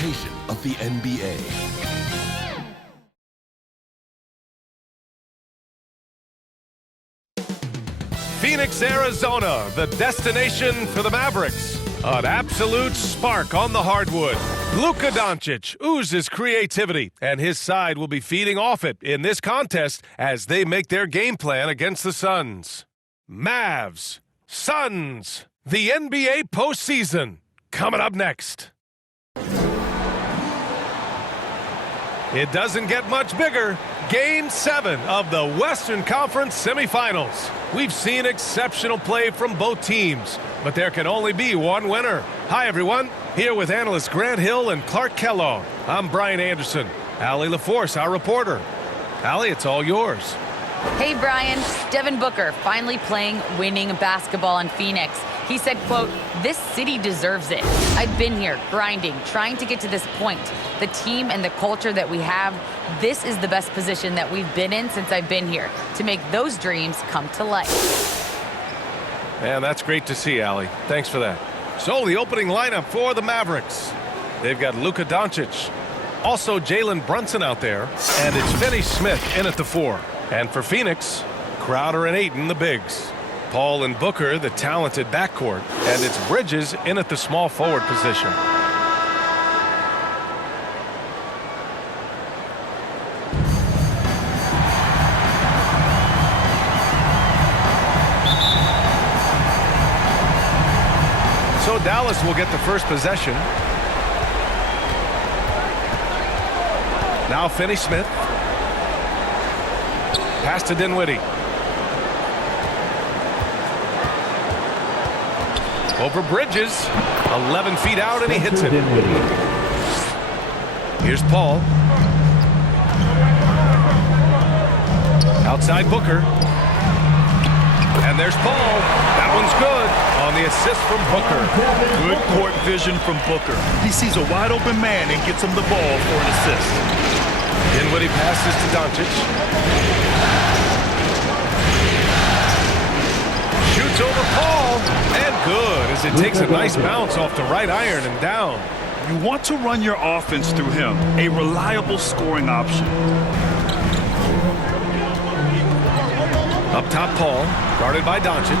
presentation of the NBA. Phoenix, Arizona, the destination for the Mavericks. An absolute spark on the hardwood. Luka Doncic oozes creativity, and his side will be feeding off it in this contest as they make their game plan against the Suns. Mavs, Suns, the NBA postseason, coming up next. It doesn't get much bigger. Game 7 of the Western Conference Semifinals. We've seen exceptional play from both teams, but there can only be one winner. Hi, everyone. Here with analysts Grant Hill and Clark Kellogg. I'm Brian Anderson. Allie LaForce, our reporter. Allie, it's all yours. Hey, Brian. Devin Booker finally playing winning basketball in Phoenix. He said, quote, "This city deserves it. I've been here grinding, trying to get to this point. The team and the culture that we have, this is the best position that we've been in since I've been here to make those dreams come to life." And that's great to see, Allie. Thanks for that. So the opening lineup for the Mavericks. They've got Luka Doncic, also Jalen Brunson out there, and it's Finney Smith in at the 4. And for Phoenix, Crowder and Ayton, the bigs. Paul and Booker, the talented backcourt, and it's Bridges in at the small forward position. So Dallas will get the first possession. Now Finney Smith. Pass to Dinwiddie. Over Bridges. 11 feet out, and he hits it. Here's Paul. Outside Booker. And there's Paul. That one's good on the assist from Booker. Good court vision from Booker. He sees a wide open man and gets him the ball for an assist. Dinwiddie passes to Doncic. Shoots over Paul, and good as it takes a nice bounce off the right iron and down. You want to run your offense through him, a reliable scoring option. Up top, Paul, guarded by Doncic.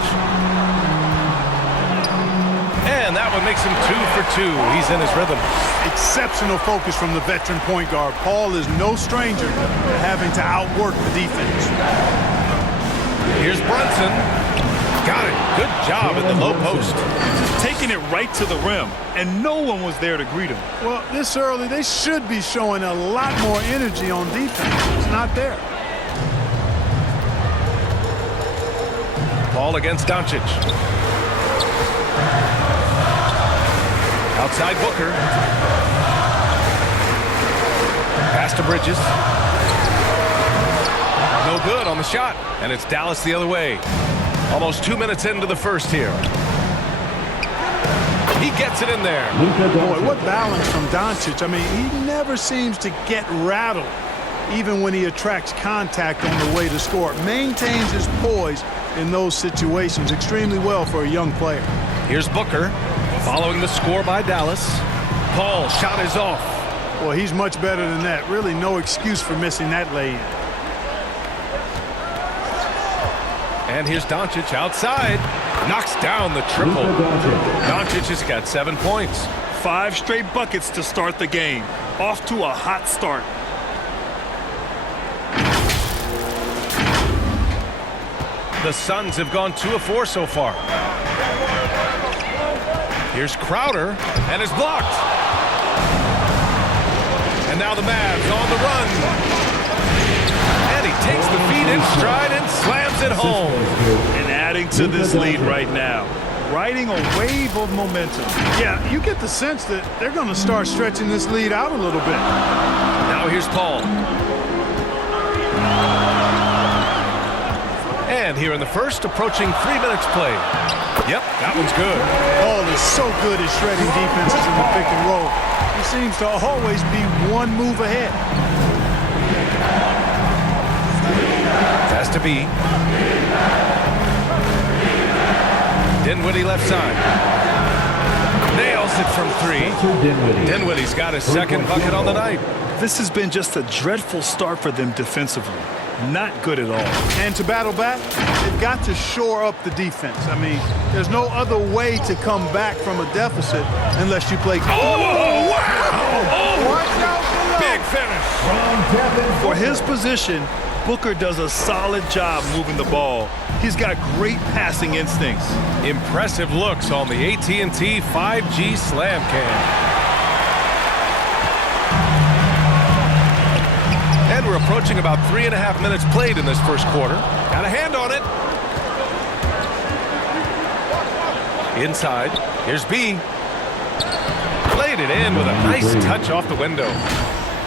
And that one makes him 2 for 2. He's in his rhythm. Exceptional focus from the veteran point guard. Paul is no stranger to having to outwork the defense. Here's Brunson. Got it. Good job at the low post. Just taking it right to the rim, and no one was there to greet him. Well, this early, they should be showing a lot more energy on defense. It's not there. Paul against Doncic. Outside Booker. Pass to Bridges. No good on the shot, and it's Dallas the other way. Almost 2 minutes into the first here. He gets it in there. Boy, what balance from Doncic. I mean, he never seems to get rattled, even when he attracts contact on the way to score. Maintains his poise in those situations extremely well for a young player. Here's Booker, following the score by Dallas. Paul, shot is off. Well, he's much better than that. Really no excuse for missing that lay-in. And here's Doncic outside. Knocks down the triple. Doncic has got 7 points. 5 straight buckets to start the game. Off to a hot start. The Suns have gone 2 of 4 so far. Here's Crowder, and is blocked. And now the Mavs on the run. And he takes the feet in stride and slams it home. And adding to this lead right now. Riding a wave of momentum. Yeah, you get the sense that they're going to start stretching this lead out a little bit. Now here's Paul. And here in the first, approaching 3 minutes play. Yep, that one's good. Paul is so good at shredding defenses in the pick and roll. He seems to always be one move ahead. Has to be. Dinwiddie left side. Nails it from three. Dinwiddie's got his second bucket on the night. This has been just a dreadful start for them defensively. Not good at all. And to battle back, they've got to shore up the defense. I mean, there's no other way to come back from a deficit unless you play. Oh, wow! Watch out below. Big finish. For his position, Booker does a solid job moving the ball. He's got great passing instincts. Impressive looks on the AT&T 5G Slam Cam. And we're approaching about 3.5 minutes played in this first quarter. Got a hand on it. Inside. Here's B. Played it in with a nice touch off the window.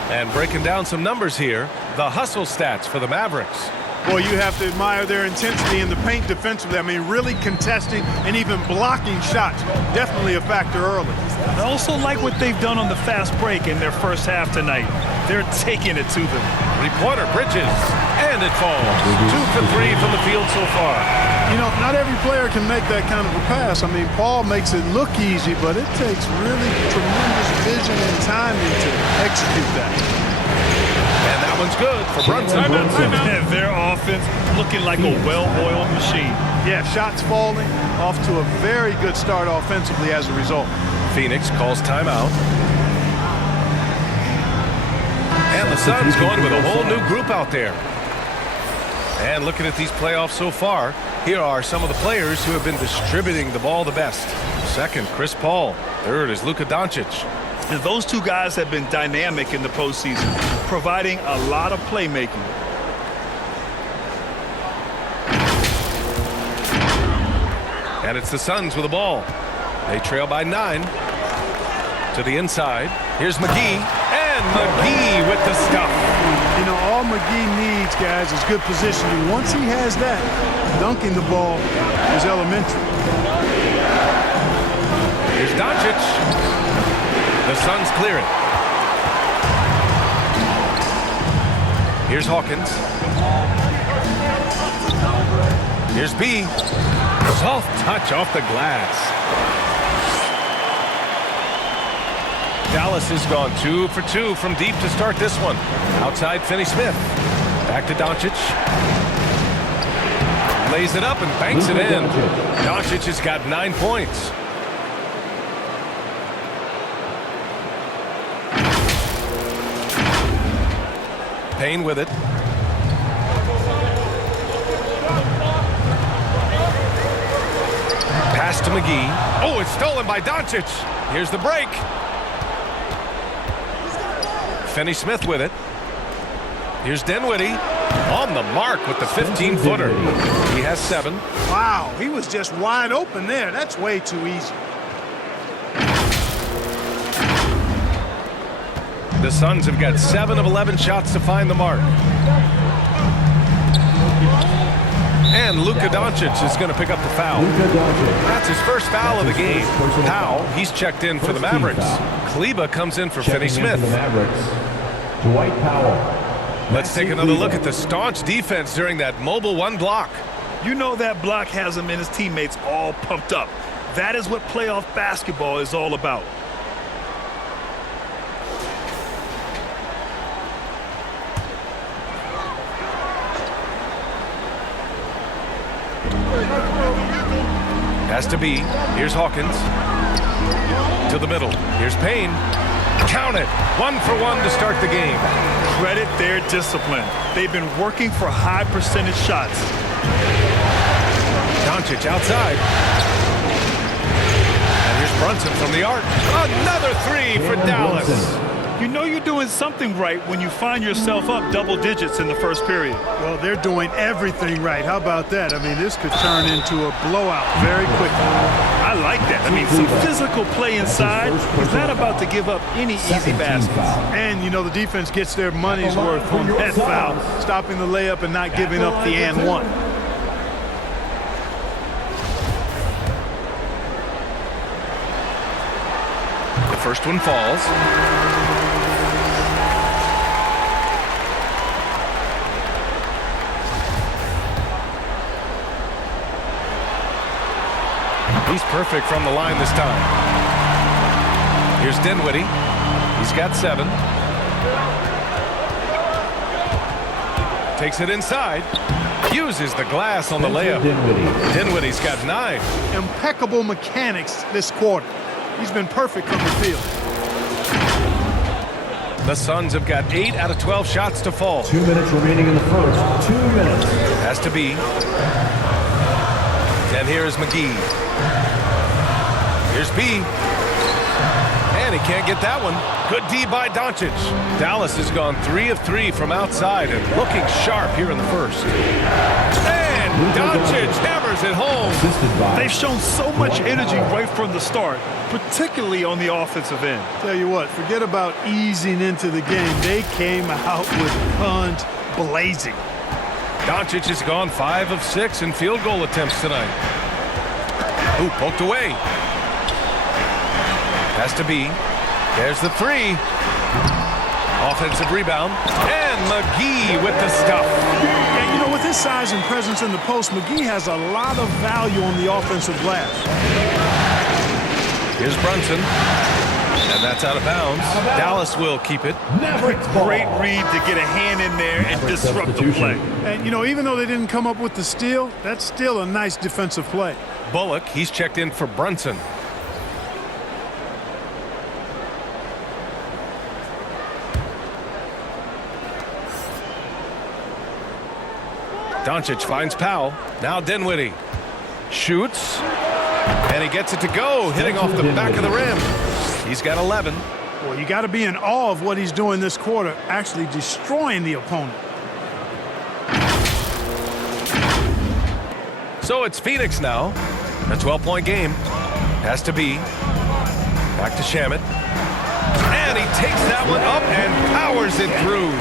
And breaking down some numbers here, the hustle stats for the Mavericks. Boy, you have to admire their intensity in the paint defensively. I mean, really contesting and even blocking shots. Definitely a factor early. I also like what they've done on the fast break in their first half tonight. They're taking it to them. Three-pointer, Bridges, and it falls. 2 for 3 from the field so far. You know, not every player can make that kind of a pass. I mean, Paul makes it look easy, but it takes really tremendous vision and timing to execute that. And that one's good for Brunson. And their offense looking like a well-oiled machine. Yeah, shots falling, off to a very good start offensively as a result. Phoenix calls timeout. And the Suns going with a whole new group out there. And looking at these playoffs so far, here are some of the players who have been distributing the ball the best. Second, Chris Paul. Third is Luka Doncic. And those two guys have been dynamic in the postseason, providing a lot of playmaking. And it's the Suns with the ball. They trail by 9. To the inside. Here's McGee. And McGee with the stuff. You know, all McGee needs, guys, is good positioning. Once he has that, dunking the ball is elementary. Here's Doncic. The Suns clear it. Here's Hawkins. Here's B. Soft touch off the glass. Dallas has gone 2 for 2 from deep to start this one. Outside Finney-Smith. Back to Doncic. Lays it up and banks it in. Doncic has got 9 points. Payne with it. Pass to McGee. Oh, it's stolen by Doncic. Here's the break. Finney-Smith with it. Here's Dinwiddie on the mark with the 15-footer. He has 7. Wow, he was just wide open there. That's way too easy. The Suns have got 7 of 11 shots to find the mark. And Luka Doncic is going to pick up the foul. That's his first foul of the game. Powell, he's checked in for the Mavericks. Kleba comes in for Finney-Smith. Dwight Powell. Let's take another look at the staunch defense during that mobile 1 block. You know that block has him and his teammates all pumped up. That is what playoff basketball is all about. Has to be. Here's Hawkins. To the middle. Here's Payne. Count it. 1 for 1 to start the game. Credit their discipline. They've been working for high percentage shots. Doncic outside. And here's Brunson from the arc. Another 3 for Dallas. You know you're doing something right when you find yourself up double digits in the first period. Well, they're doing everything right. How about that? I mean, this could turn into a blowout very quickly. I like that. I mean, some physical play inside. He's not about to give up any easy baskets. And, you know, the defense gets their money's worth on that foul, stopping the layup and not giving up the and one. The first one falls. He's perfect from the line this time. Here's Dinwiddie. He's got 7. Takes it inside. Uses the glass on the layup. Dinwiddie's got 9. Impeccable mechanics this quarter. He's been perfect from the field. The Suns have got 8 out of 12 shots to fall. 2 minutes remaining in the first. 2 minutes. Has to be. And here's McGee. Here's B. And he can't get that one. Good D by Doncic. Dallas has gone 3 of 3 from outside and looking sharp here in the first. And Doncic hammers it home. They've shown so much energy right from the start, particularly on the offensive end. Tell you what, forget about easing into the game. They came out with guns blazing. Doncic has gone 5 of 6 in field goal attempts tonight. Ooh, poked away. Has to be. There's the 3. Offensive rebound. And McGee with the stuff. And, you know, with his size and presence in the post, McGee has a lot of value on the offensive glass. Here's Brunson. And that's out of bounds. Dallas will keep it. Great read to get a hand in there and disrupt the play. And, you know, even though they didn't come up with the steal, that's still a nice defensive play. Bullock, he's checked in for Brunson. Doncic finds Powell. Now Dinwiddie. Shoots. And he gets it to go, hitting off the back of the rim. He's got 11. Well, you got to be in awe of what he's doing this quarter, actually destroying the opponent. So it's Phoenix now. A 12-point game. Has to be. Back to Shamet. And he takes that one up and powers it through.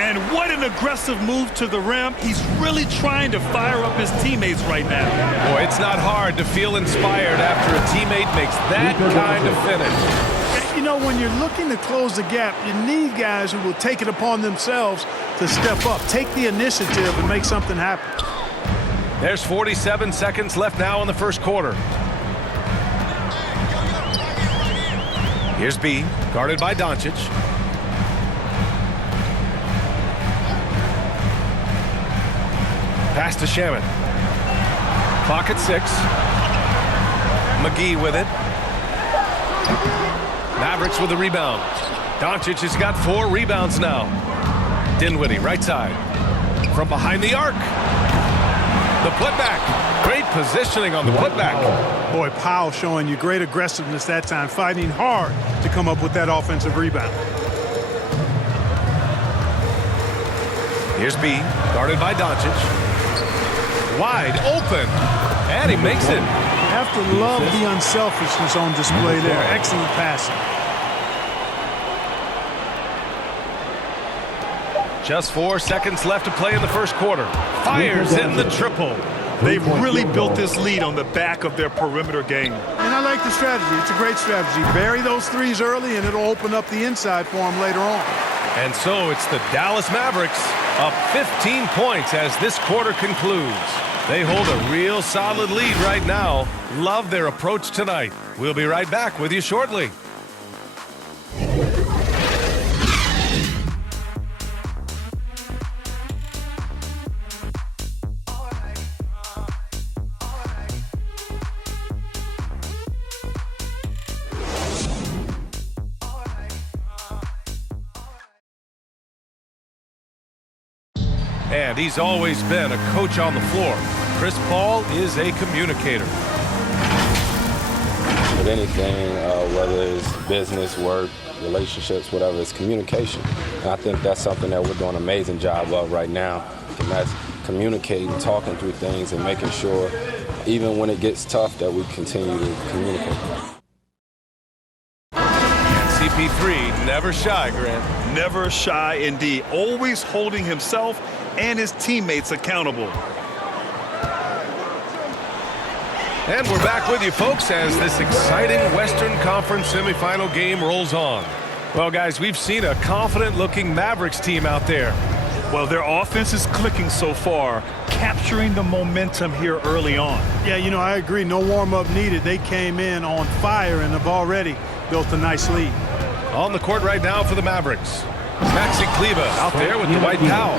And what an aggressive move to the rim. He's really trying to fire up his teammates right now. Boy, it's not hard to feel inspired after a teammate makes that kind of finish. You know, when you're looking to close the gap, you need guys who will take it upon themselves to step up, take the initiative, and make something happen. There's 47 seconds left now in the first quarter. Here's B, guarded by Doncic. Pass to Shamet. Clock at 6. McGee with it. Mavericks with the rebound. Doncic has got 4 rebounds now. Dinwiddie, right side. From behind the arc. The putback. Great positioning on the putback. Boy, Powell showing you great aggressiveness that time, fighting hard to come up with that offensive rebound. Here's B, guarded by Doncic. Wide open, and he makes it. You have to love the unselfishness on display there. Excellent passing. Just 4 seconds left to play in the first quarter. Fires in the triple. They've really built this lead on the back of their perimeter game. And I like the strategy. It's a great strategy. Bury those threes early, and it'll open up the inside for them later on. And so it's the Dallas Mavericks up 15 points as this quarter concludes. They hold a real solid lead right now. Love their approach tonight. We'll be right back with you shortly. And he's always been a coach on the floor. Chris Paul is a communicator. With anything, whether it's business, work, relationships, whatever, it's communication. And I think that's something that we're doing an amazing job of right now. And that's communicating, talking through things, and making sure, even when it gets tough, that we continue to communicate. And CP3, never shy, Grant. Never shy indeed. Always holding himself and his teammates accountable. And we're back with you, folks, as this exciting Western Conference semifinal game rolls on. Well, guys, we've seen a confident-looking Mavericks team out there. Well, their offense is clicking so far, capturing the momentum here early on. Yeah, you know, I agree. No warm-up needed. They came in on fire and have already built a nice lead. On the court right now for the Mavericks. Maxi Kleba out there with Dwight Powell.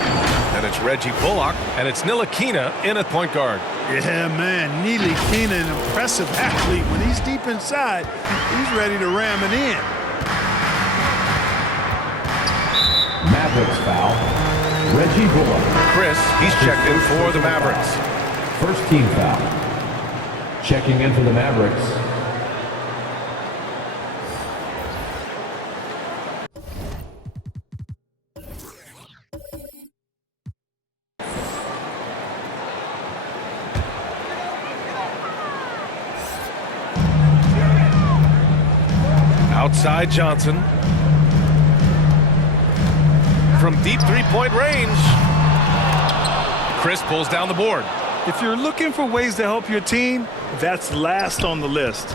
And it's Reggie Bullock, and it's Ntilikina in at point guard. Yeah, man, Ntilikina, an impressive athlete. When he's deep inside, he's ready to ram it in. Mavericks foul. Reggie Bullock. Chris, he's checked in for the Mavericks. First team foul. Checking in for the Mavericks. Outside Johnson. From deep three-point range. Chris pulls down the board. If you're looking for ways to help your team, that's last on the list.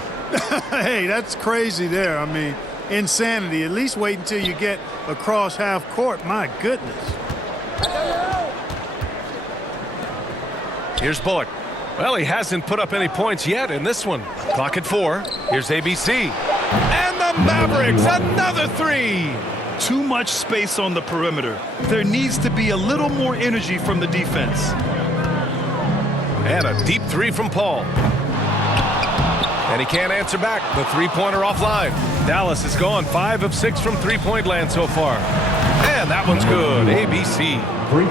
Hey, that's crazy there. I mean, insanity. At least wait until you get across half court. My goodness. Here's Bullock. Well, he hasn't put up any points yet in this one. Clock at 4. Here's ABC. And the Mavericks, another three. Too much space on the perimeter. There needs to be a little more energy from the defense. And a deep three from Paul. And he can't answer back. The three-pointer offline. Dallas has gone 5 of 6 from three-point land so far. And that one's good. ABC.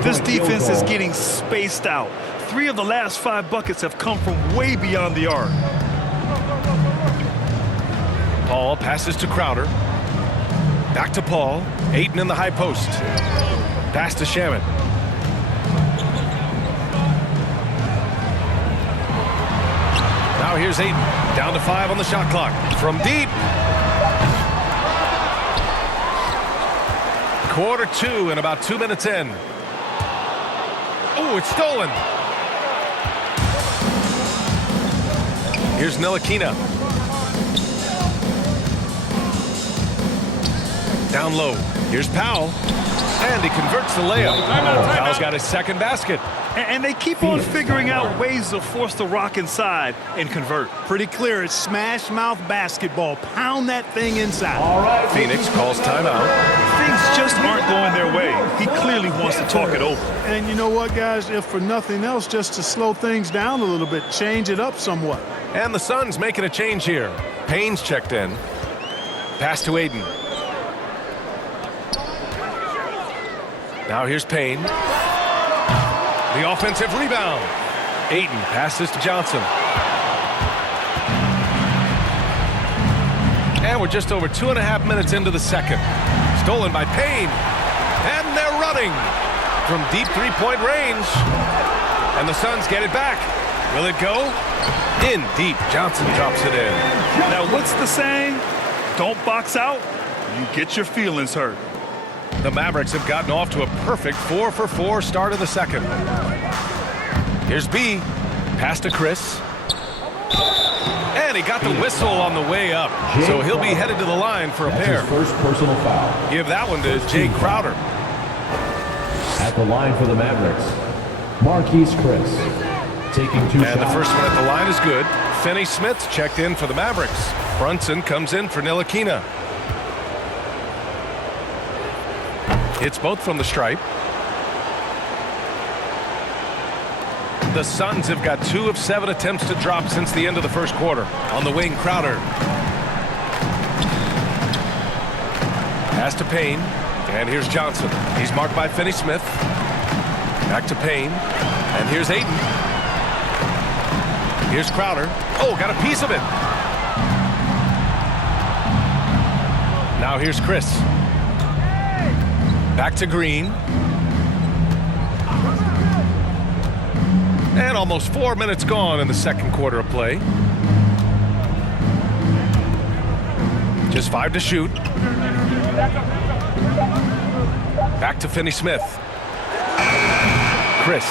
This defense is getting spaced out. 3 of the last 5 buckets have come from way beyond the arc. Paul passes to Crowder. Back to Paul. Ayton in the high post. Pass to Shaman. Now here's Ayton. Down to 5 on the shot clock. From deep. Quarter 2 and about 2 minutes in. Oh, it's stolen. Here's Ntilikina. Down low. Here's Powell. And he converts the layup. Powell's got his second basket. And they keep on figuring out ways to force the rock inside and convert. Pretty clear. It's smash mouth basketball. Pound that thing inside. All right. Phoenix calls timeout. Things just aren't going their way. He clearly wants to talk it over. And you know what, guys? If for nothing else, just to slow things down a little bit, change it up somewhat. And the Suns making a change here. Payne's checked in. Pass to Ayton. Now here's Payne. The offensive rebound. Ayton passes to Johnson. And we're just over 2.5 minutes into the second. Stolen by Payne. And they're running from deep three-point range. And the Suns get it back. Will it go? In deep. Johnson drops it in. Now, what's the saying? Don't box out, you get your feelings hurt. The Mavericks have gotten off to a perfect 4-for-4 start of the second. Here's B. Pass to Chris. And he got the whistle on the way up. So he'll be headed to the line for a pair. His first personal foul. Give that one to Jay Crowder. At the line for the Mavericks, Marquise Chris. Taking 2 shots. And the first one at the line is good. Finney Smith checked in for the Mavericks. Brunson comes in for Ntilikina. It's both from the stripe. The Suns have got 2 of 7 attempts to drop since the end of the first quarter. On the wing, Crowder. Pass to Payne. And here's Johnson. He's marked by Finney Smith. Back to Payne. And here's Ayton. Here's Crowder. Oh, got a piece of it. Now here's Chris. Back to Green. And almost 4 minutes gone in the second quarter of play. Just 5 to shoot. Back to Finney Smith. Chris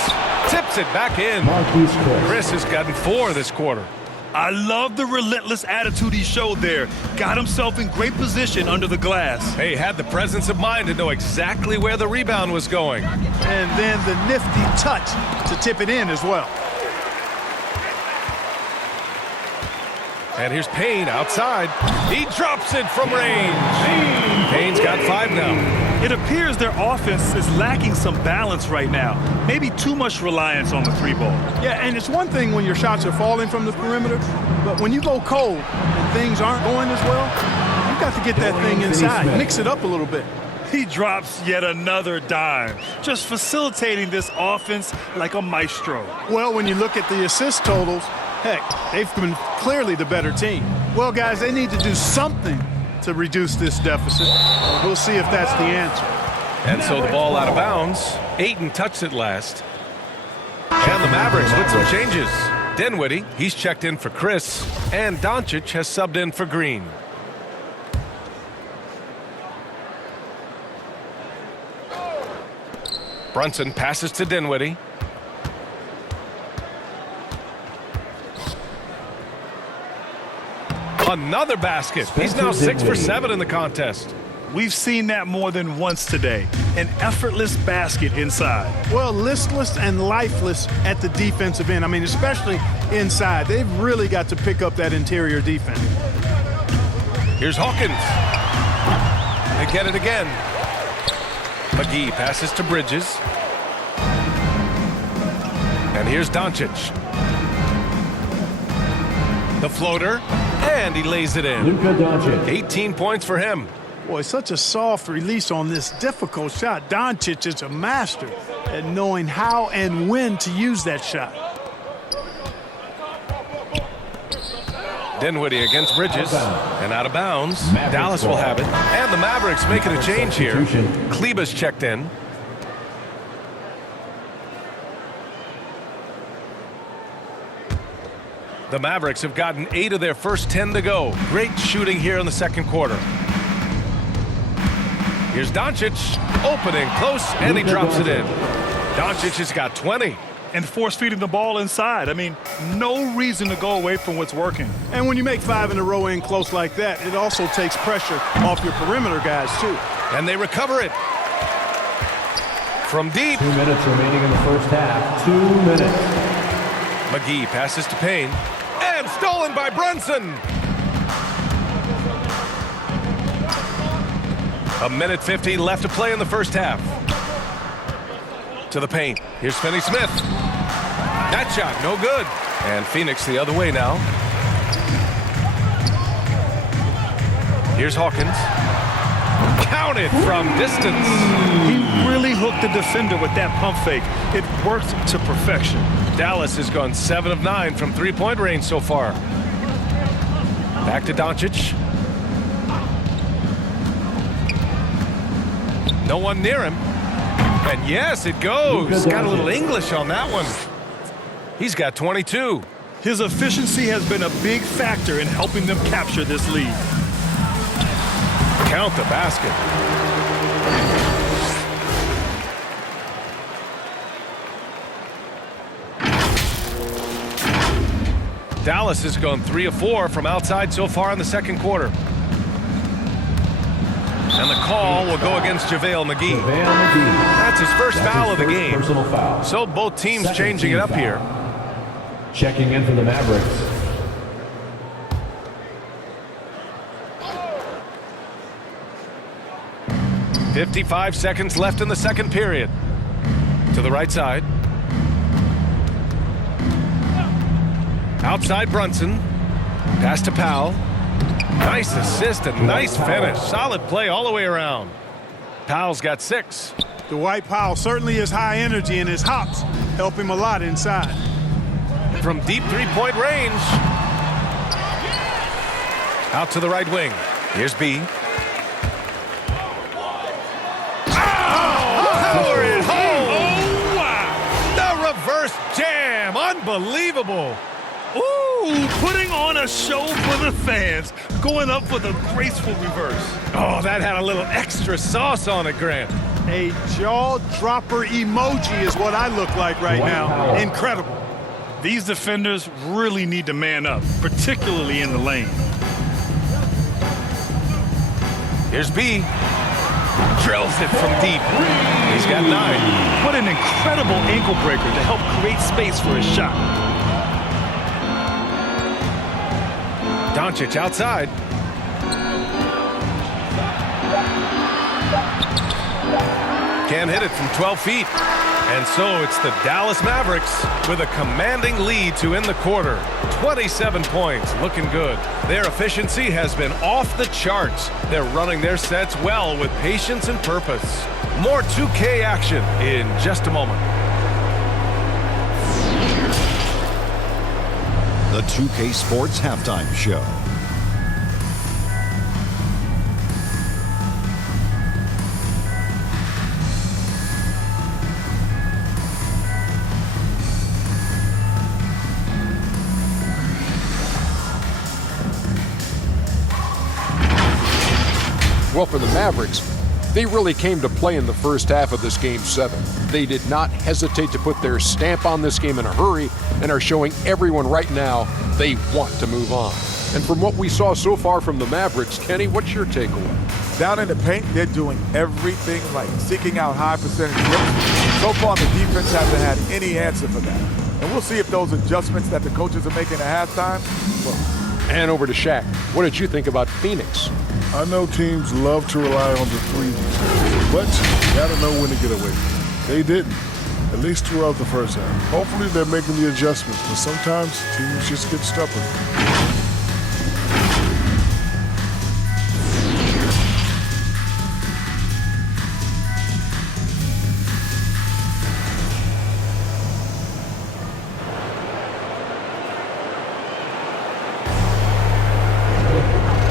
tips it back in. Marquise Chris. Chris has gotten 4 this quarter. I love the relentless attitude he showed there. Got himself in great position under the glass. Hey, had the presence of mind to know exactly where the rebound was going. And then the nifty touch to tip it in as well. And here's Payne outside. He drops it from range. Payne's got 5 now. It appears their offense is lacking some balance right now. Maybe too much reliance on the 3-ball. Yeah, and it's one thing when your shots are falling from the perimeter, but when you go cold and things aren't going as well, you got to get that thing inside, mix it up a little bit. He drops yet another dime, just facilitating this offense like a maestro. Well, when you look at the assist totals, heck, they've been clearly the better team. Well, guys, they need to do something to reduce this deficit. We'll see if that's the answer. And so the ball out of bounds. Ayton touched it last. And the Mavericks with some changes. Dinwiddie, he's checked in for Chris. And Doncic has subbed in for Green. Brunson passes to Dinwiddie. Another basket. He's now 6 for 7 in the contest. We've seen that more than once today. An effortless basket inside. Well, listless and lifeless at the defensive end. I mean, especially inside. They've really got to pick up that interior defense. Here's Hawkins. They get it again. McGee passes to Bridges. And here's Doncic. The floater. And he lays it in. Luka Doncic. 18 points for him. Boy, such a soft release on this difficult shot. Doncic is a master at knowing how and when to use that shot. Dinwiddie against Bridges. And out of bounds. Dallas will have it. And the Mavericks making a change here. Kleber's checked in. The Mavericks have gotten 8 of their first 10 to go. Great shooting here in the second quarter. Here's Doncic, opening close, and he drops it in. Doncic has got 20. And force feeding the ball inside. I mean, no reason to go away from what's working. And when you make 5 in a row in close like that, it also takes pressure off your perimeter guys, too. And they recover it. From deep. 2 minutes remaining in the first half. 2 minutes. McGee passes to Payne. And stolen by Brunson. A minute 50 left to play in the first half. To the paint. Here's Finney-Smith. That shot, no good. And Phoenix the other way now. Here's Hawkins. Counted from distance. He really hooked the defender with that pump fake. It worked to perfection. Dallas has gone 7 of 9 from three-point range so far. Back to Doncic. No one near him. And yes, it goes. Got a little English on that one. He's got 22. His efficiency has been a big factor in helping them capture this lead. Count the basket. Dallas has gone 3 of 4 from outside so far in the second quarter. And the call will go against JaVale McGee. That's his first foul of the game. Personal foul. So both teams Second changing team it up foul. here. Checking in for the Mavericks. .55 seconds left in the second period. To the right side. Outside Brunson. Pass to Powell. Nice assist and nice finish. Solid play all the way around. Powell's got 6. Dwight Powell certainly is high energy, and his hops help him a lot inside. From deep three-point range. Out to the right wing. Here's B. Power it home. Oh, wow. The reverse jam. Unbelievable. Ooh, putting on a show for the fans. Going up for the graceful reverse. Oh, that had a little extra sauce on it, Grant. A jaw-dropper emoji is what I look like right now. Incredible. These defenders really need to man up, particularly in the lane. Here's B. Drills it from deep. He's got 9. What an incredible ankle breaker to help create space for his shot. Doncic outside. Can't hit it from 12 feet. And so it's the Dallas Mavericks with a commanding lead to end the quarter. 27 points, looking good. Their efficiency has been off the charts. They're running their sets well with patience and purpose. More 2K action in just a moment. The 2K Sports Halftime Show. Well, for the Mavericks, they really came to play in the first half of this Game 7. They did not hesitate to put their stamp on this game in a hurry and are showing everyone right now they want to move on. And from what we saw so far from the Mavericks, Kenny, what's your takeaway? Down in the paint, they're doing everything right, seeking out high percentage looks. So far, the defense hasn't had any answer for that. And we'll see if those adjustments that the coaches are making at halftime work. And over to Shaq. What did you think about Phoenix? I know teams love to rely on the three, but you gotta know when to get away. They didn't, at least throughout the first half. Hopefully they're making the adjustments, but sometimes teams just get stubborn.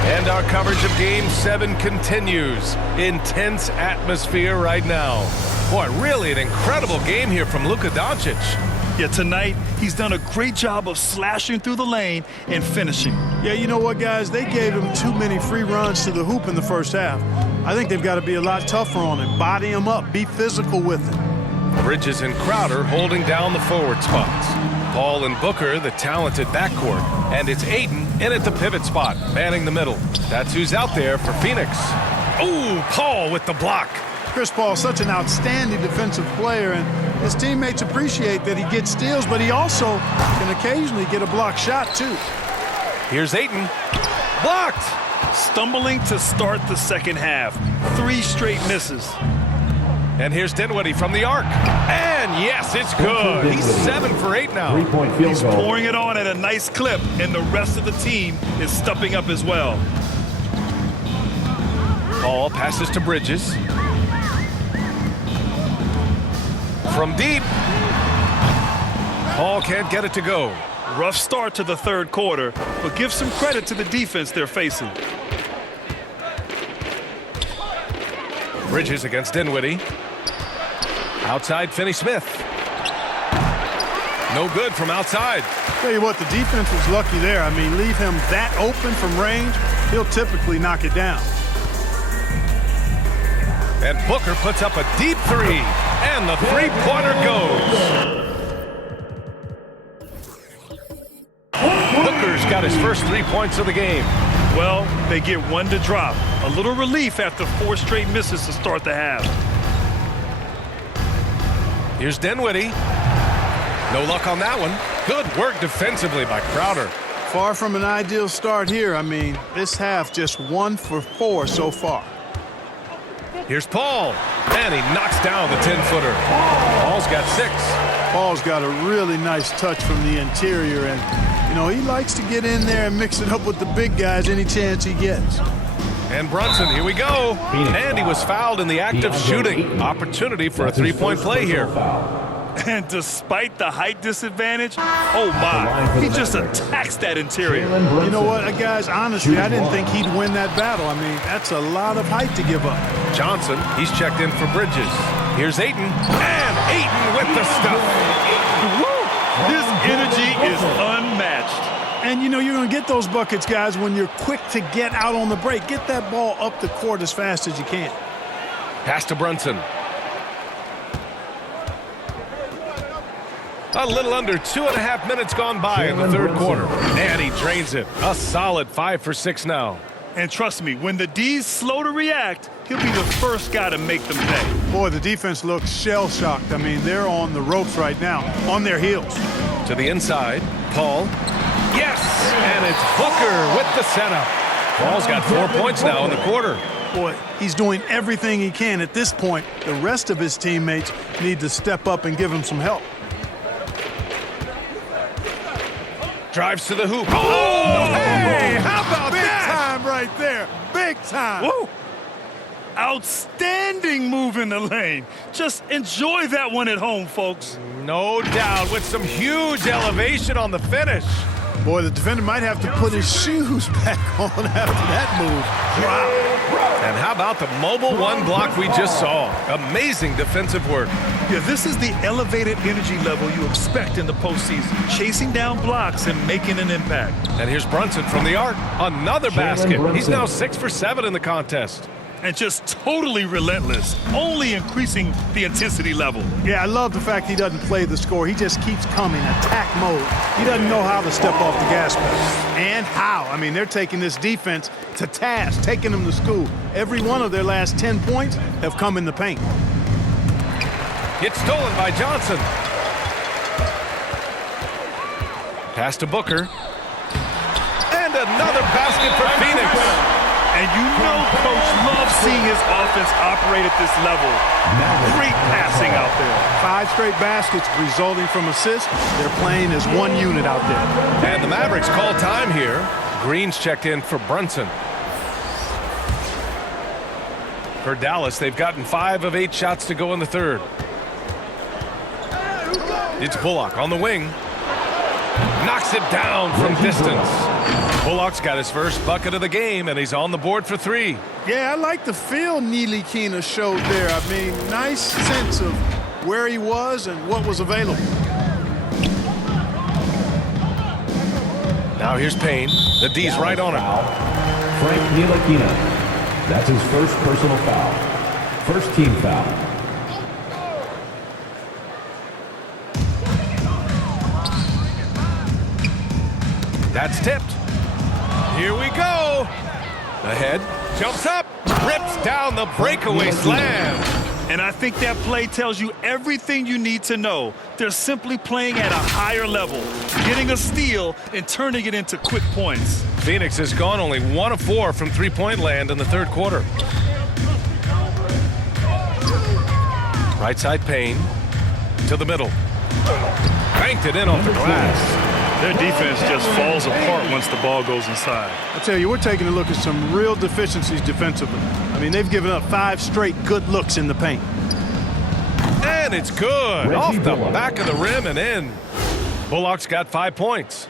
And our coverage of Game 7 continues. Intense atmosphere right now. Boy, really an incredible game here from Luka Doncic. Yeah, tonight he's done a great job of slashing through the lane and finishing. Yeah, you know what, guys? They gave him too many free runs to the hoop in the first half. I think they've got to be a lot tougher on him. Body him up. Be physical with him. Bridges and Crowder holding down the forward spots. Paul and Booker, the talented backcourt. And it's Ayton in at the pivot spot, manning the middle. That's who's out there for Phoenix. Ooh, Paul with the block. Chris Paul, such an outstanding defensive player, and his teammates appreciate that he gets steals, but he also can occasionally get a block shot, too. Here's Ayton. Blocked. Stumbling to start the second half. 3 straight misses. And here's Dinwiddie from the arc. And yes, it's good. He's 7 for 8 now. Three-point field He's goal. pouring it on at a nice clip, and the rest of the team is stepping up as well. Paul passes to Bridges. From deep. Paul can't get it to go. Rough start to the third quarter, but give some credit to the defense they're facing. Bridges against Dinwiddie. Outside, Finney-Smith. No good from outside. Tell you what, the defense was lucky there. I mean, leave him that open from range, he'll typically knock it down. And Booker puts up a deep 3. And the three-pointer goes. Booker's got his first 3 points of the game. Well, they get 1 to drop. A little relief after 4 straight misses to start the half. Here's Dinwiddie. No luck on that one. Good work defensively by Crowder. Far from an ideal start here. I mean, this half just 1 for 4 so far. Here's Paul. And he knocks down the 10-footer. Paul's got 6. Paul's got a really nice touch from the interior, and, you know, he likes to get in there and mix it up with the big guys any chance he gets. And Brunson, here we go. And he was fouled in the act of shooting. Opportunity for a 3-point play here. And despite the height disadvantage, oh my, he just attacks that interior. You know what, guys, honestly, I didn't think he'd win that battle. I mean, that's a lot of height to give up. Johnson, he's checked in for Bridges. Here's Ayton. And Ayton with the stuff. Woo! This energy is unmatched. And, you know, you're going to get those buckets, guys, when you're quick to get out on the break. Get that ball up the court as fast as you can. Pass to Brunson. A little under 2.5 minutes gone by in the third quarter. And he drains it. A solid 5 for 6 now. And trust me, when the D's slow to react, he'll be the first guy to make them pay. Boy, the defense looks shell-shocked. I mean, they're on the ropes right now, on their heels. To the inside, Paul. Yes, and it's Booker with the setup. Ball's got 4 points now in the quarter. Boy, he's doing everything he can at this point. The rest of his teammates need to step up and give him some help. Drives to the hoop. Oh, hey, how about Big that? time right there. Big time. Woo! Outstanding move in the lane. Just enjoy that one at home, folks. No doubt, with some huge elevation on the finish. Boy, the defender might have to put his shoes back on after that move. Wow. And how about the mobile one block we just saw? Amazing defensive work. Yeah, this is the elevated energy level you expect in the postseason. Chasing down blocks and making an impact. And here's Brunson from the arc. Another basket. He's now 6 for 7 in the contest. And just totally relentless, only increasing the intensity level. Yeah, I love the fact he doesn't play the score. He just keeps coming, attack mode. He doesn't know how to step off the gas pedal. And how. I mean, they're taking this defense to task, taking them to school. Every one of their last 10 points have come in the paint. It's stolen by Johnson. Pass to Booker. And another basket for Phoenix. And you know Coach loves seeing his offense operate at this level. Great passing out there. 5 straight baskets resulting from assists. They're playing as one unit out there. And the Mavericks call time here. Green's checked in for Brunson. For Dallas, they've gotten 5 of 8 shots to go in the third. It's Bullock on the wing. Knocks it down from distance. Bullock's got his first bucket of the game, and he's on the board for 3. Yeah, I like the feel Ntilikina showed there. I mean, nice sense of where he was and what was available. Now here's Payne. The D's right on him. Frank Ntilikina. That's his first personal foul. First team foul. That's tipped. Here we go. Ahead. Jumps up. Rips down the breakaway slam. And I think that play tells you everything you need to know. They're simply playing at a higher level, getting a steal and turning it into quick points. Phoenix has gone only 1 of 4 from three-point land in the third quarter. Right side Payne to the middle. Banked it in off the glass. Their defense just falls apart once the ball goes inside. I tell you, we're taking a look at some real deficiencies defensively. I mean, they've given up 5 straight good looks in the paint. And it's good. Off the back of the rim and in. Bullock's got 5 points.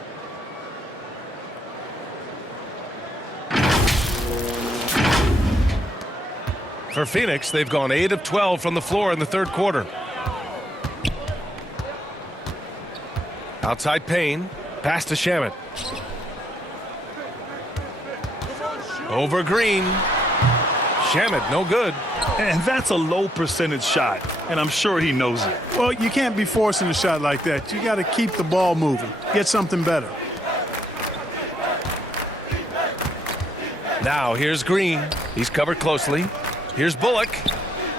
For Phoenix, they've gone 8 of 12 from the floor in the third quarter. Outside Payne. Pass to Shamet. Over Green. Shamet, no good. And that's a low percentage shot, and I'm sure he knows it. Well, you can't be forcing a shot like that. You got to keep the ball moving. Get something better. Now here's Green. He's covered closely. Here's Bullock.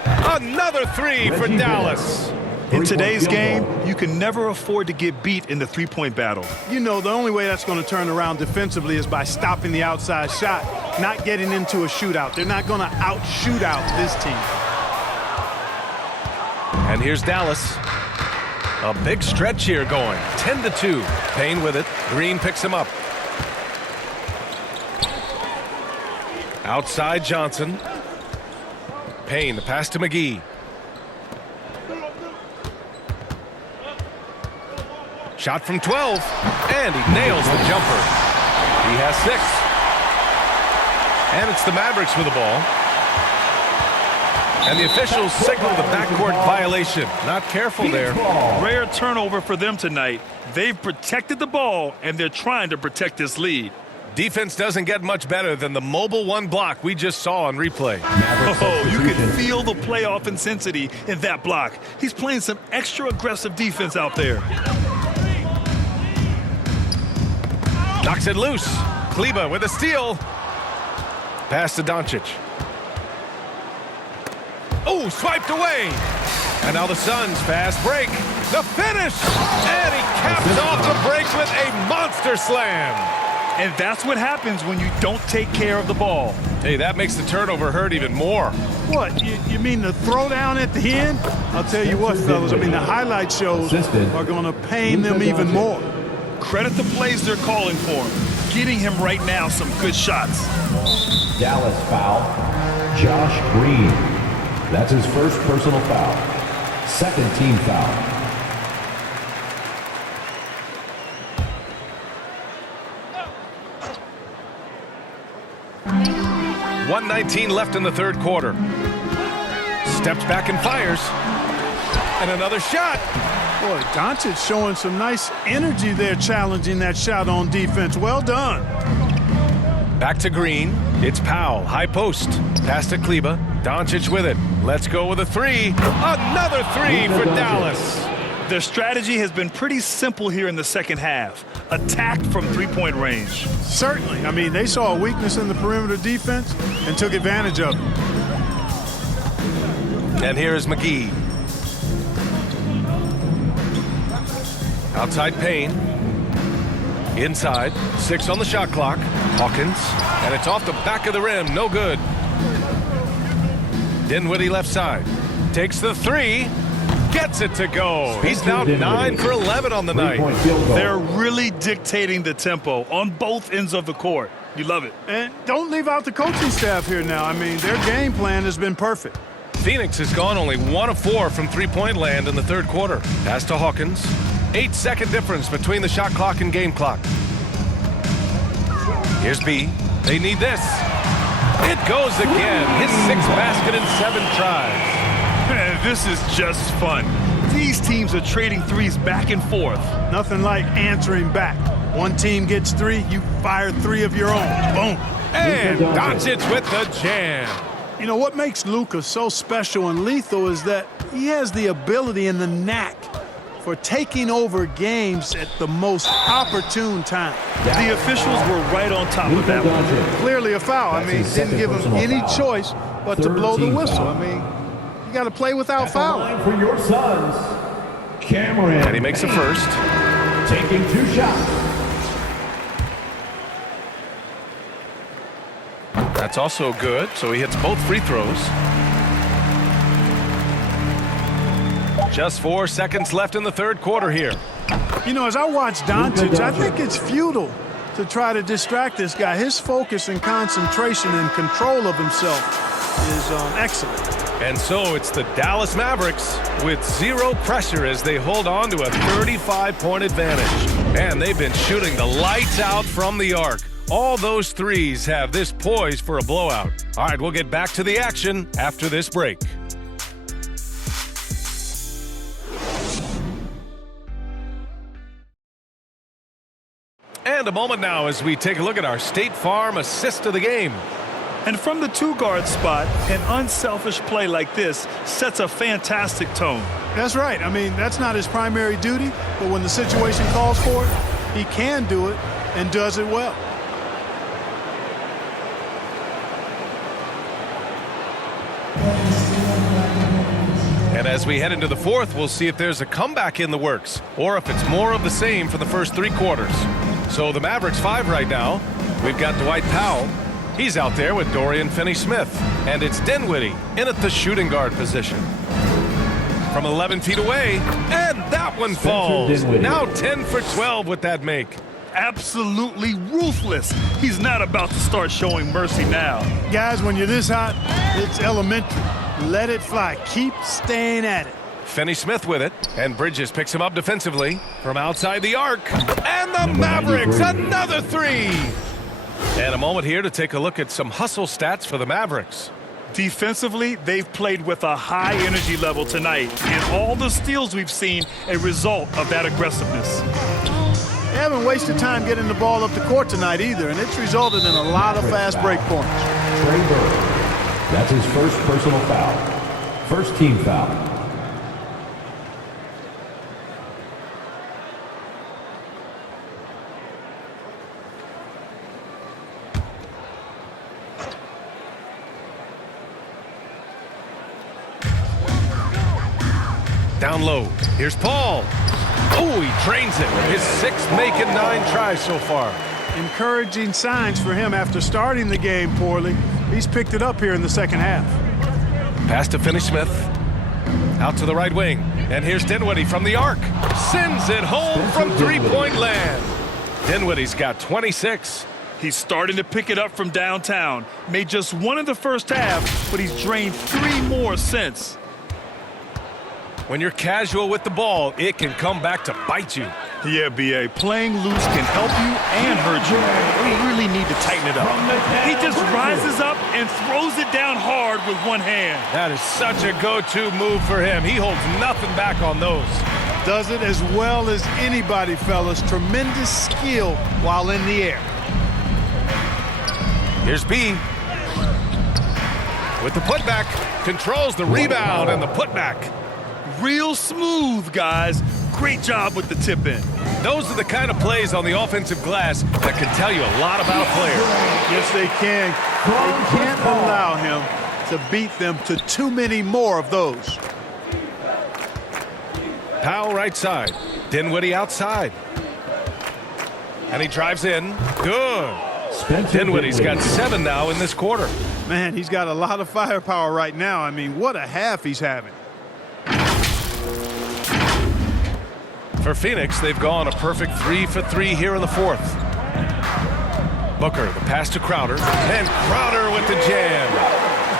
Another 3 for Dallas. In today's game, you can never afford to get beat in the three-point battle. You know, the only way that's going to turn around defensively is by stopping the outside shot, not getting into a shootout. They're not going to out-shoot out this team. And here's Dallas. A big stretch here going. 10-2. Payne with it. Green picks him up. Outside Johnson. Payne, the pass to McGee. Shot from 12, and he nails the jumper. He has 6. And it's the Mavericks with the ball. And the officials signal the backcourt violation. Not careful there. Rare turnover for them tonight. They've protected the ball, and they're trying to protect this lead. Defense doesn't get much better than the mobile one block we just saw on replay. Oh, you can feel the playoff intensity in that block. He's playing some extra aggressive defense out there. Knocks it loose. Kleba with a steal. Pass to Doncic. Oh, swiped away. And now the Suns fast break. The finish! And he caps off the break with a monster slam. And that's what happens when you don't take care of the ball. Hey, that makes the turnover hurt even more. What, you mean the throwdown at the end? I'll tell you what, fellas, I mean, the highlight shows are going to pain them even more. Credit the plays they're calling for him. Getting him right now some good shots. Dallas foul. Josh Green. That's his first personal foul. Second team foul. .119 left in the third quarter. Steps back and fires. And another shot. Boy, Doncic showing some nice energy there, challenging that shot on defense. Well done. Back to Green. It's Powell, high post. Pass to Kleba. Doncic with it. Let's go with a three. Another three for Dallas. Their strategy has been pretty simple here in the second half. Attack from three-point range. Certainly. I mean, they saw a weakness in the perimeter defense and took advantage of it. And here is McGee. Outside Payne. Inside. 6 on the shot clock. Hawkins. And it's off the back of the rim. No good. Dinwiddie left side. Takes the three. Gets it to go. He's now 9 for 11 on the night. They're really dictating the tempo on both ends of the court. You love it. And don't leave out the coaching staff here now. I mean, their game plan has been perfect. Phoenix has gone only 1 of 4 from three-point land in the third quarter. Pass to Hawkins. 8-second difference between the shot clock and game clock. Here's B. They need this. It goes again. His 6th basket in 7 tries. Man, this is just fun. These teams are trading threes back and forth. Nothing like answering back. One team gets 3, you fire 3 of your own. Boom. And Doncic with the jam. You know, what makes Luka so special and lethal is that he has the ability and the knack for taking over games at the most opportune time. The officials were right on top of that one. Clearly a foul. I mean, didn't give him any choice but to blow the whistle. I mean, you got to play without fouling. For your sons, Cameron. And he makes the first. Taking 2 shots. That's also good, so he hits both free throws. Just 4 seconds left in the third quarter here. You know, as I watch Doncic, I think it's futile to try to distract this guy. His focus and concentration and control of himself is excellent. And so it's the Dallas Mavericks with 0 pressure as they hold on to a 35-point advantage. And they've been shooting the lights out from the arc. All those threes have this poised for a blowout. All right, we'll get back to the action after this break. And a moment now as we take a look at our State Farm assist of the game. And from the 2-guard spot, an unselfish play like this sets a fantastic tone. That's right. I mean, that's not his primary duty, but when the situation calls for it, he can do it and does it well. And as we head into the fourth, we'll see if there's a comeback in the works or if it's more of the same for the first 3 quarters. So the Mavericks 5 right now. We've got Dwight Powell. He's out there with Dorian Finney-Smith. And it's Dinwiddie in at the shooting guard position. From 11 feet away, and that one falls. Now 10 for 12 with that make. Absolutely ruthless. He's not about to start showing mercy now. Guys, when you're this hot, it's elementary. Let it fly. Keep staying at it. Finney-Smith with it, and Bridges picks him up defensively from outside the arc. And the Mavericks, another 3. And a moment here to take a look at some hustle stats for the Mavericks. Defensively, they've played with a high energy level tonight, and all the steals we've seen a result of that aggressiveness. They haven't wasted time getting the ball up the court tonight either, and it's resulted in a lot of fast break points. Trey Burke. That's his first personal foul. First team foul. Down low. Here's Paul. Oh, he drains it. His sixth make in 9 tries so far. Encouraging signs for him after starting the game poorly. He's picked it up here in the second half. Pass to Finney Smith. Out to the right wing. And here's Dinwiddie from the arc. Sends it home from three-point land. Dinwiddie's got 26. He's starting to pick it up from downtown. Made just one in the first half, but he's drained 3 more since. When you're casual with the ball, it can come back to bite you. Yeah, B.A. Playing loose can help you and hurt you. You really need to tighten it up. He just rises up and throws it down hard with one hand. That is such a go-to move for him. He holds nothing back on those. Does it as well as anybody, fellas. Tremendous skill while in the air. Here's B. With the putback. Controls the rebound and the putback. Real smooth, guys. Great job with the tip in. Those are the kind of plays on the offensive glass that can tell you a lot about a player. Yes, they can. They can't allow him to beat them to too many more of those. Powell right side. Dinwiddie outside. And he drives in. Good. Dinwiddie's got 7 now in this quarter. Man, he's got a lot of firepower right now. I mean, what a half he's having. For Phoenix, they've gone a perfect 3 for 3 here in the fourth. Booker, the pass to Crowder, and Crowder with the jam.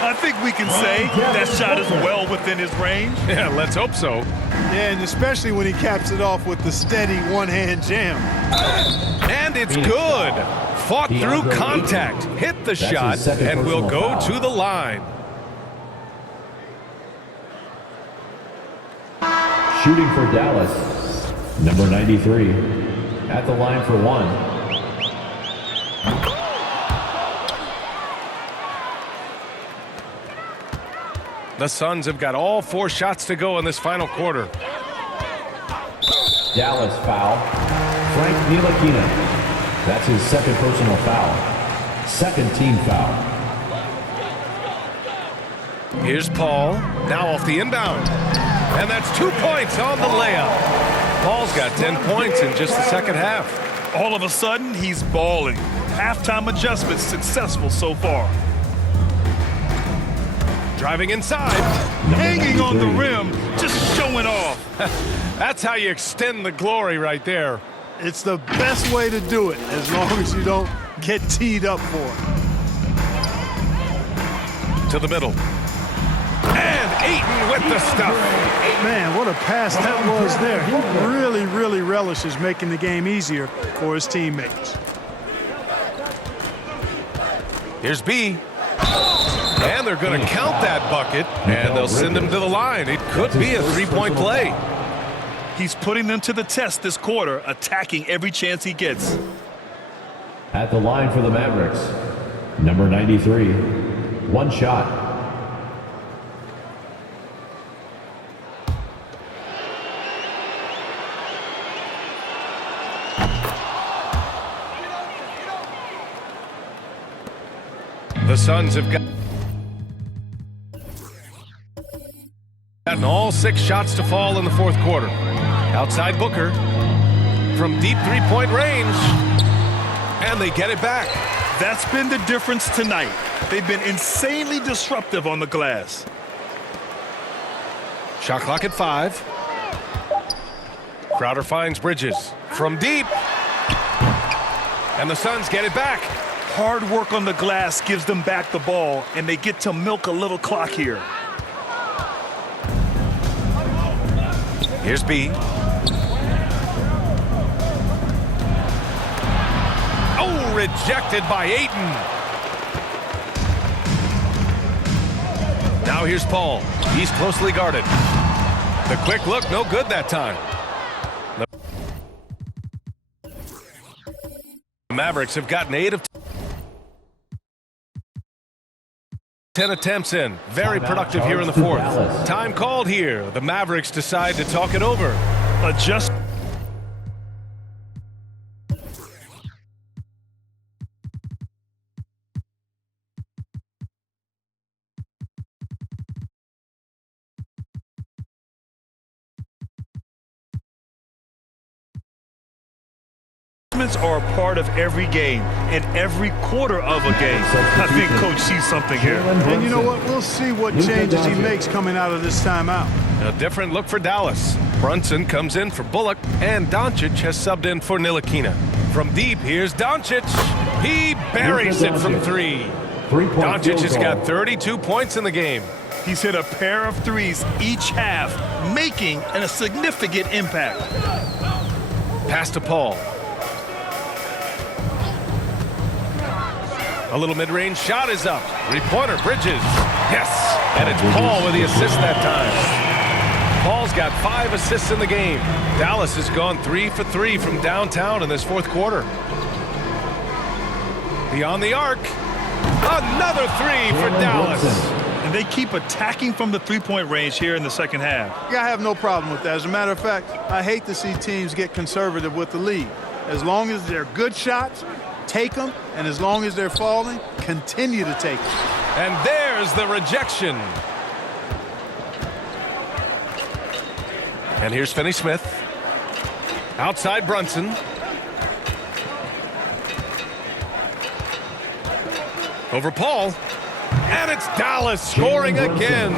I think we can say that shot is well within his range. Yeah, let's hope so. Yeah, and especially when he caps it off with the steady one-hand jam. And it's good. Fought through contact, hit the shot, and will go to the line. Shooting for Dallas, number 93, at the line for 1. The Suns have got all 4 shots to go in this final quarter. Dallas foul. Frank Ntilikina. That's his second personal foul. Second team foul. Here's Paul, now off the inbound. And that's 2 points on the layup. Paul's got 10 points in just the second half. All of a sudden, he's balling. Halftime adjustments successful so far. Driving inside. Hanging on the rim, just showing off. That's how you extend the glory right there. It's the best way to do it, as long as you don't get teed up for it. To the middle. And Ayton with the stuff. Man, what a pass that was there. He really, really relishes making the game easier for his teammates. Here's B. And they're going to count that bucket, and they'll send him to the line. It could be a 3-point play. He's putting them to the test this quarter, attacking every chance he gets. At the line for the Mavericks, number 93, 1 shot. The Suns have gotten all 6 shots to fall in the fourth quarter. Outside Booker from deep 3-point range, and they get it back. That's been the difference tonight. They've been insanely disruptive on the glass. Shot clock at 5. Crowder finds Bridges from deep, and the Suns get it back. Hard work on the glass gives them back the ball, and they get to milk a little clock here. Here's B. Oh, rejected by Ayton. Now here's Paul. He's closely guarded. The quick look, no good that time. The Mavericks have gotten 8 of 10 attempts in. Very productive here in the fourth. Time called here. The Mavericks decide to talk it over. Adjust. Are a part of every game and every quarter of a game. I think Coach sees something here. And you know what? We'll see what changes he makes coming out of this timeout. A different look for Dallas. Brunson comes in for Bullock, and Doncic has subbed in for Ntilikina. From deep, here's Doncic. He buries it from three. Doncic has got 32 points in the game. He's hit a pair of threes each half, making a significant impact. Pass to Paul. A little mid-range shot is up. Three-pointer, Bridges. Yes, and it's Paul with the assist that time. Paul's got 5 assists in the game. Dallas has gone 3 for 3 from downtown in this fourth quarter. Beyond the arc. Another 3 for Dallas. And they keep attacking from the three-point range here in the second half. Yeah, I have no problem with that. As a matter of fact, I hate to see teams get conservative with the lead. As long as they're good shots, take them, and as long as they're falling, continue to take them. And there's the rejection. And here's Finney-Smith. Outside Brunson. Over Paul. And it's Dallas scoring again.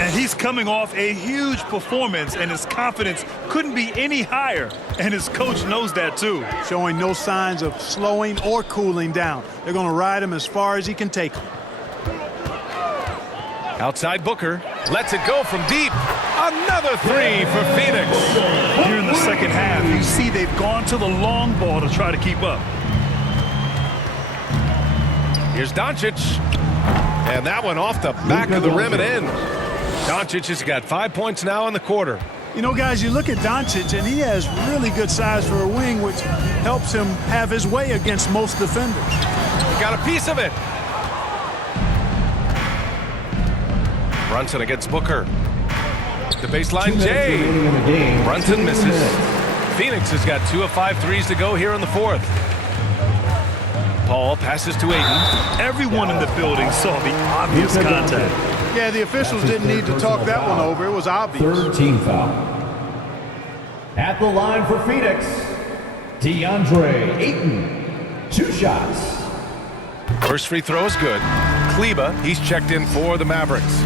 And he's coming off a huge performance, and his confidence couldn't be any higher. And his coach knows that, too. Showing no signs of slowing or cooling down. They're going to ride him as far as he can take him. Outside Booker. Lets it go from deep. Another 3 for Phoenix. Here in the second half, you see they've gone to the long ball to try to keep up. Here's Doncic. And that one off the back of the rim and in. Doncic has got 5 points now in the quarter. You know, guys, you look at Doncic, and he has really good size for a wing, which helps him have his way against most defenders. Got a piece of it. Brunson against Booker. The baseline, Jay. Brunson misses. Phoenix has got 2 of 5 threes to go here in the fourth. Paul passes to Ayton. Everyone in the building saw the obvious contact. Yeah, the officials didn't need to talk that one over. It was obvious. Third team foul. At the line for Phoenix, DeAndre Ayton. 2 shots. First free throw is good. Kleba, he's checked in for the Mavericks.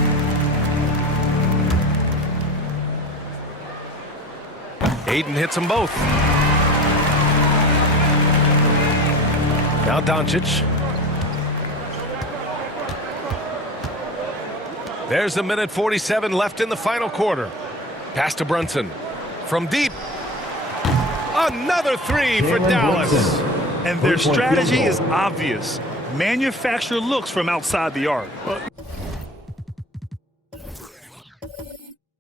Ayton hits them both. Now Doncic. There's a minute 47 left in the final quarter. Pass to Brunson. From deep. Another 3 for Dallas. Brunson. And their strategy is obvious. Manufacture looks from outside the arc.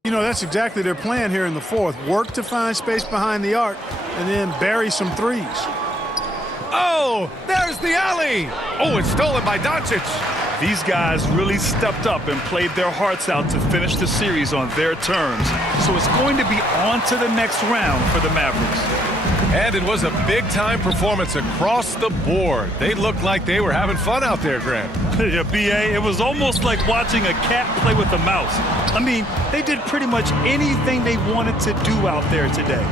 You know, that's exactly their plan here in the fourth. Work to find space behind the arc and then bury some threes. Oh, there's the alley. Oh, it's stolen by Doncic. These guys really stepped up and played their hearts out to finish the series on their terms. So it's going to be on to the next round for the Mavericks. And it was a big-time performance across the board. They looked like they were having fun out there, Grant. Yeah, B.A., it was almost like watching a cat play with a mouse. I mean, they did pretty much anything they wanted to do out there today.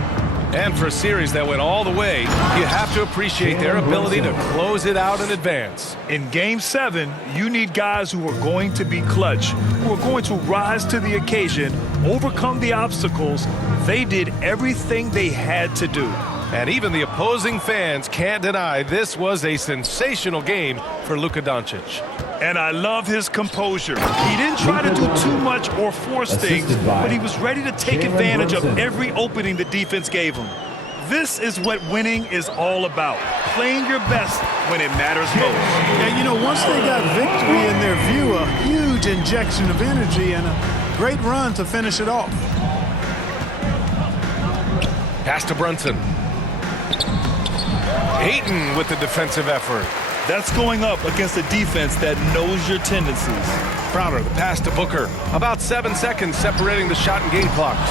And for a series that went all the way, you have to appreciate their ability to close it out in advance. In Game 7, you need guys who are going to be clutch, who are going to rise to the occasion, overcome the obstacles. They did everything they had to do. And even the opposing fans can't deny this was a sensational game for Luka Doncic. And I love his composure. He didn't try to do too much or force things, but he was ready to take advantage of every opening the defense gave him. This is what winning is all about, playing your best when it matters most. And, you know, once they got victory in their view, a huge injection of energy and a great run to finish it off. Pass to Brunson. Ayton with the defensive effort. That's going up against a defense that knows your tendencies. Crowder, the pass to Booker. About 7 seconds separating the shot and game clocks.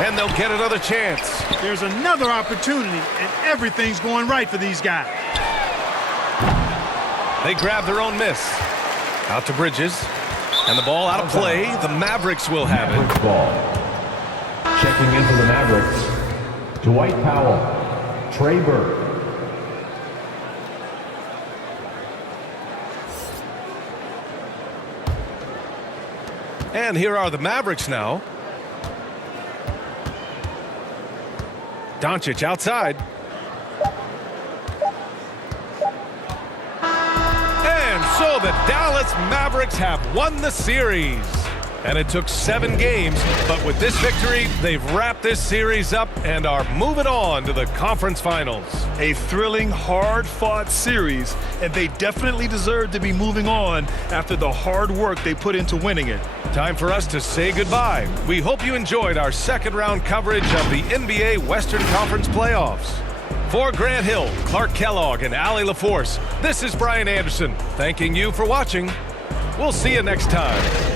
And they'll get another chance. There's another opportunity, and everything's going right for these guys. They grab their own miss. Out to Bridges. And the ball out of play. The Mavericks will have it. Ball. Checking in for the Mavericks, Dwight Powell, Trey Burke, And here are the Mavericks now. Doncic outside. And so the Dallas Mavericks have won the series. And it took 7 games, but with this victory, they've wrapped this series up and are moving on to the conference finals. A thrilling, hard-fought series, and they definitely deserve to be moving on after the hard work they put into winning it. Time for us to say goodbye. We hope you enjoyed our second-round coverage of the NBA Western Conference playoffs. For Grant Hill, Clark Kellogg, and Allie LaForce, this is Brian Anderson, thanking you for watching. We'll see you next time.